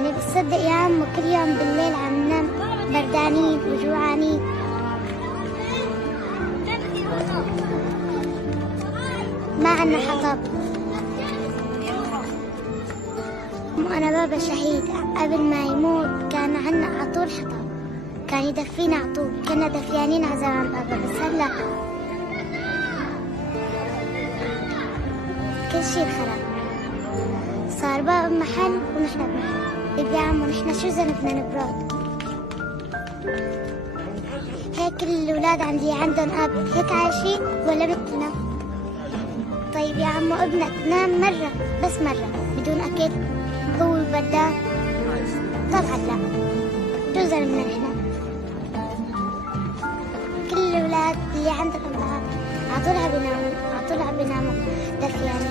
يعني بتصدق يا عمو كل يوم بالليل عم ننام بردانين وجوعانين. ما عنا حطب. وأنا بابا شهيد قبل ما يموت كان عنا عطول حطب، كان يدفينا عطول، كنا دفيانين على زمان بابا. بس هلا كل شي انخرب، صار بابا بمحل ونحن بمحل. طيب يا عمو نحن شو ذنبنا نبرد؟ هيك كل الأولاد عندي عندهم أب هيك عايشين ولا مثلنا؟ طيب يا عمو ابنك نام مرة بس مرة بدون أكل هو بردان؟ طبعا لا. شو ذنبنا نحن؟ كل الأولاد اللي عندهم أمهات عطولها بيناموا دفيانين.